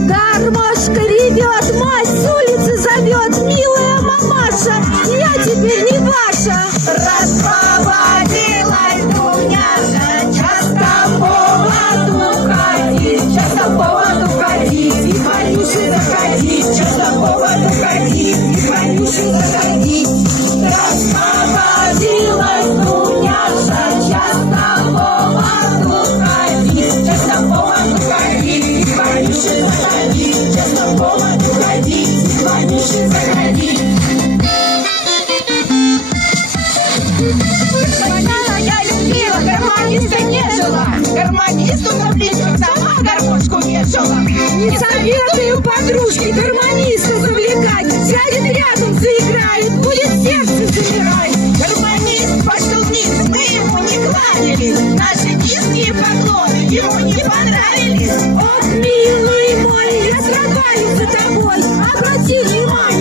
Гармошка ревет, мать с улицы зовет. Милая мамаша, я теперь не ваша. Распроводилась Дуняша, часто повод уходить, часто повод уходить, и Ванюше заходить, часто повод уходить, и Ванюше заходить. Распроводилась Дуняша, часто повод уходить, часто повод уходить, и Ванюше заходить, часто повод уходить, и Ванюше заходить. Сначала я любила, гармониста не жила. Гармонисту на плечо сама гармошку вешала. Не советую подружке гармониста завлекать. Сядет рядом, заиграет, будет сердце замирать. Гармонист пошел вниз, мы ему не кланялись. Наши низкие поклоны ему не понравились. Ох, милый мой, я страдаю за тобой. Обрати внимание.